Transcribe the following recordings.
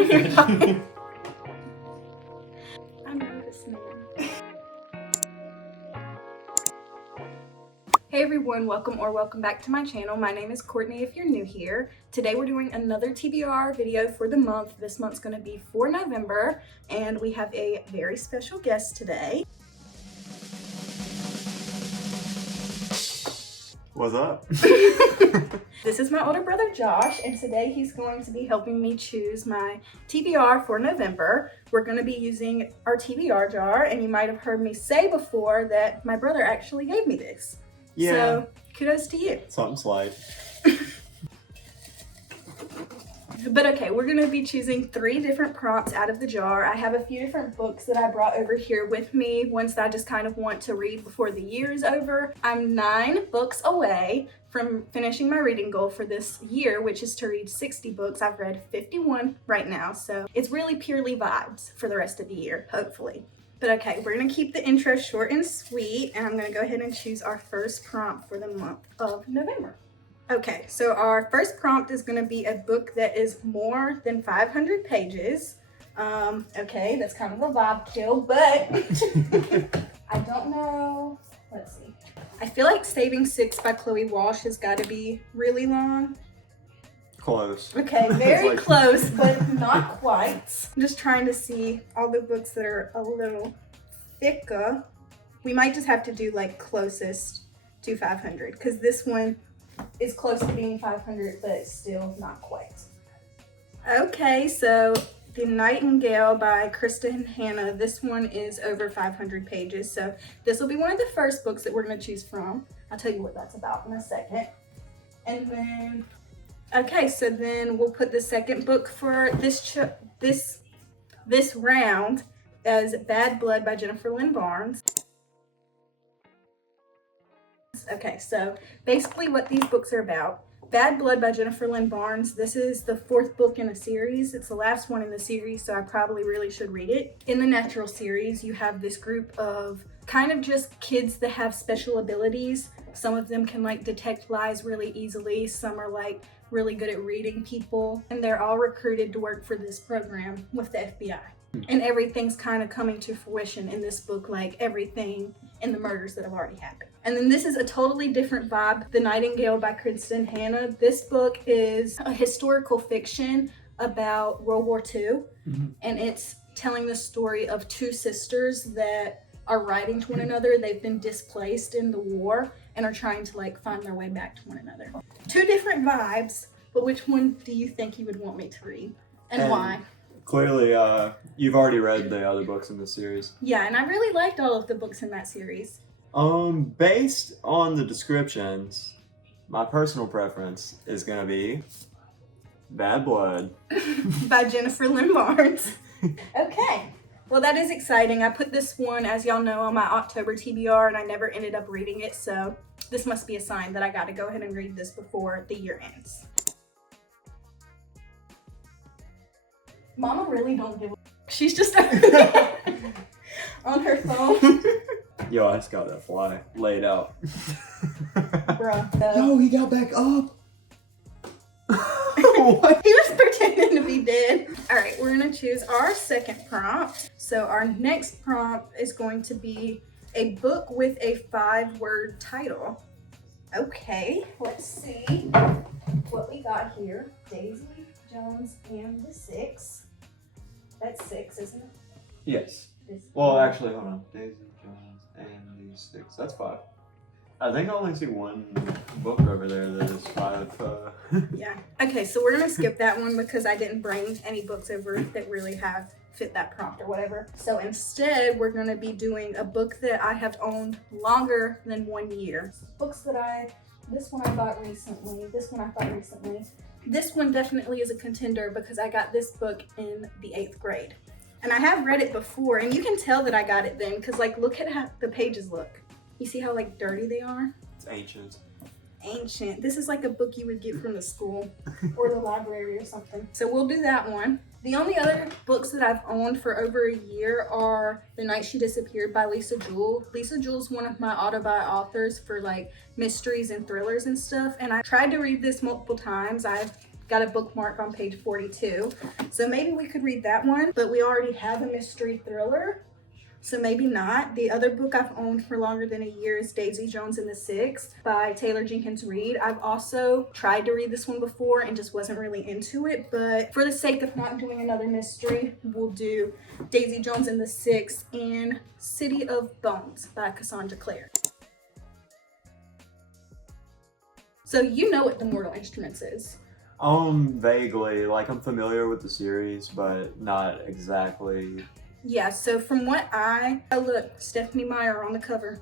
I know this man. Hey everyone, welcome back to my channel. My name is Courtney if you're new here. Today we're doing another TBR video for the month. This month's gonna be for November, and we have a very special guest today. What's up? This is my older brother Josh, and today he's going to be helping me choose my TBR for November. We're going to be using our TBR jar, and you might have heard me say before that my brother actually gave me this. Yeah. So kudos to you. Something slight. But okay, we're going to be choosing 3 different prompts out of the jar. I have a few different books that I brought over here with me, ones that I just kind of want to read before the year is over. I'm 9 books away from finishing my reading goal for this year, which is to read 60 books. I've read 51 right now, so it's really purely vibes for the rest of the year, hopefully. But okay, we're going to keep the intro short and sweet, and I'm going to go ahead and choose our first prompt for the month of November. Okay, so our first prompt is going to be a book that is more than 500 pages. Okay, that's kind of a vibe kill, but I don't know. Let's see. I feel like Saving Six by Chloe Walsh has got to be really long. Close. Okay, very close, but not quite. I'm just trying to see all the books that are a little thicker. We might just have to do like closest to 500, because this one is close to being 500, but still not quite. Okay, so The Nightingale by Kristen Hanna. This one is over 500 pages, so this will be one of the first books that we're going to choose from. I'll tell you what that's about in a second. And then, okay, so then we'll put the second book for this round as Bad Blood by Jennifer Lynn Barnes. Okay, so basically what these books are about. Bad Blood by Jennifer Lynn Barnes. This is the 4th book in a series. It's the last one in the series, so I probably really should read it. In the Natural series, you have this group of kind of just kids that have special abilities. Some of them can like detect lies really easily. Some are like really good at reading people, and they're all recruited to work for this program with the FBI. And everything's kind of coming to fruition in this book, like everything in the murders that have already happened. And then this is a totally different vibe, The Nightingale by Kristen Hanna. This book is a historical fiction about World War II, and it's telling the story of 2 sisters that are writing to one another. They've been displaced in the war and are trying to like find their way back to one another. 2 different vibes, but which one do you think you would want me to read, and why? Clearly, you've already read the other books in this series. Yeah, and I really liked all of the books in that series. Based on the descriptions, my personal preference is gonna be Bad Blood by Jennifer Lynn Barnes. Okay, well that is exciting. I put this one, as y'all know, on my October TBR, and I never ended up reading it, so this must be a sign that I gotta go ahead and read this before the year ends. Mama really don't give a she's just on her phone. Yo, I just got that fly laid out. Bruh. Yo, he got back up. What? He was pretending to be dead. All right, we're gonna choose our second prompt. So our next prompt is going to be a book with a 5-word title. Okay, let's see what we got here. Daisy Jones and the Six. That's 6, isn't it? Yes. Well, actually, hold on. Daisy Jones and the Six. That's 5. I think I only see one book over there that is 5. Yeah. Okay, so we're gonna skip that one because I didn't bring any books over that really have fit that prompt or whatever. So instead, we're gonna be doing a book that I have owned longer than 1 year. Books that this one I bought recently. This one I bought recently. This one definitely is a contender because I got this book in the 8th grade. And I have read it before, and you can tell that I got it then because like look at how the pages look. You see how like dirty they are? It's ancient. Ancient. This is like a book you would get from the school or the library or something. So we'll do that one. The only other books that I've owned for over a year are The Night She Disappeared by Lisa Jewell. Lisa Jewell's one of my auto-buy authors for like mysteries and thrillers and stuff. And I tried to read this multiple times. I've got a bookmark on page 42. So maybe we could read that one, but we already have a mystery thriller. So maybe not. The other book I've owned for longer than a year is Daisy Jones and the Six by Taylor Jenkins Reid. I've also tried to read this one before and just wasn't really into it, but for the sake of not doing another mystery, we'll do Daisy Jones and the Six and City of Bones by Cassandra Clare. So you know what the Mortal Instruments is. Vaguely. Like, I'm familiar with the series, but not exactly. Yeah, so from what oh look, Stephanie Meyer on the cover.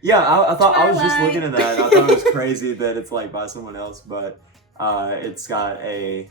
Yeah, I thought I was just Twilight. looking at that. I thought it was crazy that it's like by someone else, but it's got a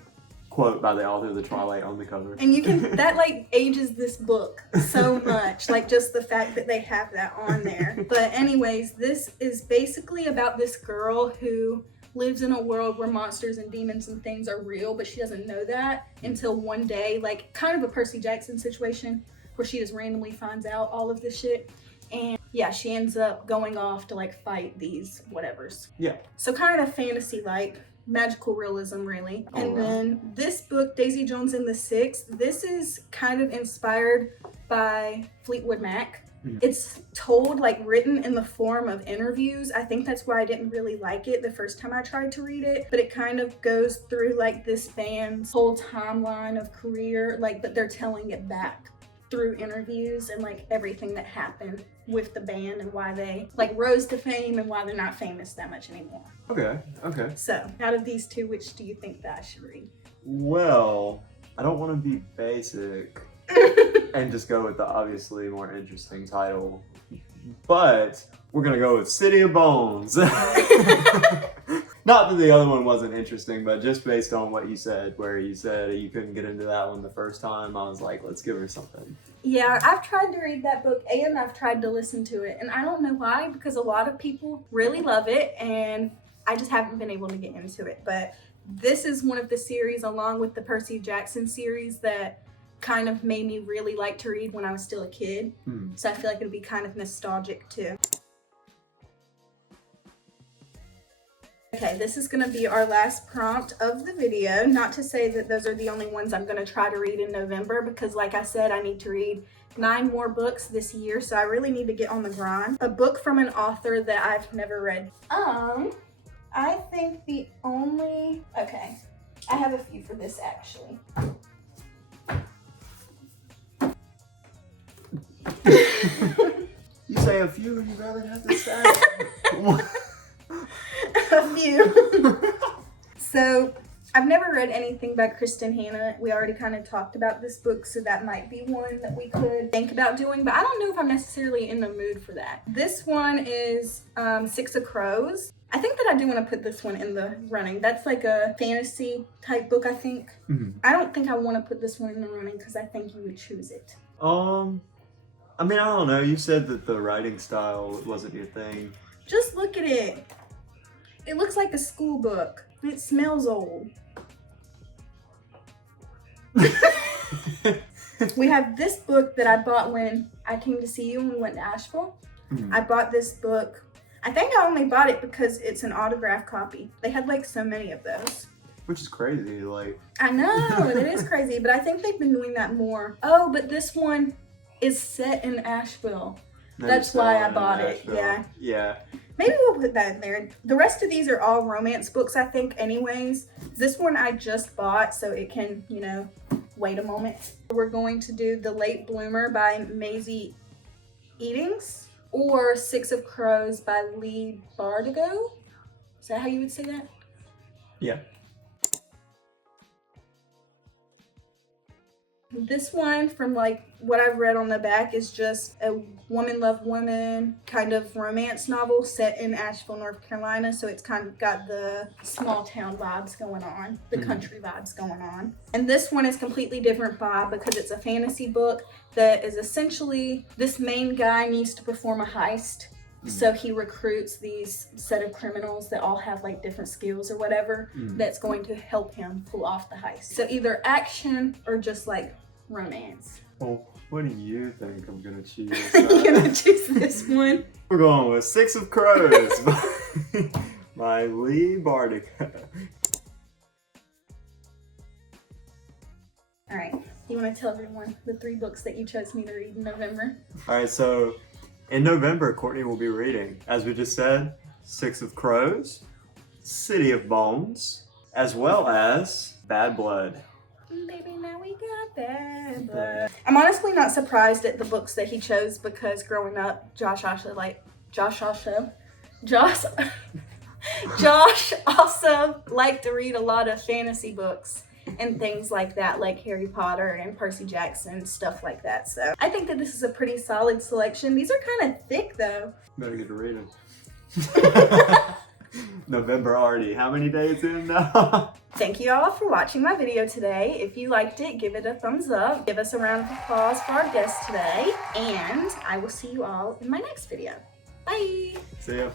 quote by the author of the Twilight on the cover. And you can, that like ages this book so much, like just the fact that they have that on there. But anyways, this is basically about this girl who lives in a world where monsters and demons and things are real, but she doesn't know that until one day, like kind of a Percy Jackson situation, where she just randomly finds out all of this shit. And yeah, she ends up going off to like fight these whatevers. Yeah. So kind of fantasy like, magical realism really. And then this book, Daisy Jones and the Six, this is kind of inspired by Fleetwood Mac. It's told, like written in the form of interviews. I think that's why I didn't really like it the first time I tried to read it, but it kind of goes through like this band's whole timeline of career, like, but they're telling it back through interviews and like everything that happened with the band and why they like rose to fame and why they're not famous that much anymore. Okay. So out of these two, which do you think that I should read? Well, I don't want to be basic and just go with the obviously more interesting title, but we're gonna go with City of Bones. Not that the other one wasn't interesting, but just based on what you said, where you said you couldn't get into that one the first time, I was like, let's give her something. Yeah, I've tried to read that book and I've tried to listen to it, and I don't know why, because a lot of people really love it and I just haven't been able to get into it. But this is one of the series, along with the Percy Jackson series, that kind of made me really like to read when I was still a kid. So I feel like it'd be kind of nostalgic too. Okay, this is going to be our last prompt of the video. Not to say that those are the only ones I'm going to try to read in November, because like I said, I need to read 9 more books this year, so I really need to get on the grind. A book from an author that I've never read. I think the only... Okay, I have a few for this actually. You say a few and you rather have to say. A few. So I've never read anything by Kristen Hanna. We already kind of talked about this book, so that might be one that we could think about doing, but I don't know if I'm necessarily in the mood for that. This one is Six of Crows. I think that I do want to put this one in the running. That's like a fantasy type book, I think. I don't think I want to put this one in the running because I think you would choose it. I mean, I don't know. You said that the writing style wasn't your thing. Just look at it. It looks like a school book. It smells old. We have this book that I bought when I came to see you when we went to Asheville. I bought this book. I think I only bought it because it's an autographed copy. They had like so many of those. Which is crazy, like. I know, it is crazy, but I think they've been doing that more. Oh, but this one is set in Asheville. That's why I bought it. Yeah. Maybe we'll put that in there. The rest of these are all romance books, I think, anyways. This one I just bought, so it can, you know, wait a moment. We're going to do The Late Bloomer by Maisie Eatings, or Six of Crows by Lee Bardugo. Is that how you would say that? Yeah. This one, from like what I've read on the back, is just a woman love woman kind of romance novel set in Asheville, North Carolina. So it's kind of got the small town vibes going on, the country vibes going on. And this one is completely different vibe because it's a fantasy book that is essentially, this main guy needs to perform a heist. So he recruits these set of criminals that all have like different skills or whatever that's going to help him pull off the heist. So either action or just like romance. Well, what do you think I'm gonna choose? I'm gonna choose this one. We're going with Six of Crows by Lee Bardugo. Do you want to tell everyone the 3 books that you chose me to read in November? All right, so in November, Courtney will be reading, as we just said, Six of Crows, City of Bones, as well as Bad Blood. Baby, now we got Bad Blood. I'm honestly not surprised at the books that he chose because growing up, Josh also liked to read a lot of fantasy books and things like that, like Harry Potter and Percy Jackson, stuff like that. So I think that this is a pretty solid selection. These are kind of thick though. Better get to reading. November already. How many days in now? Thank you all for watching my video today. If you liked it, give it a thumbs up. Give us a round of applause for our guest today. And I will see you all in my next video. Bye. See ya.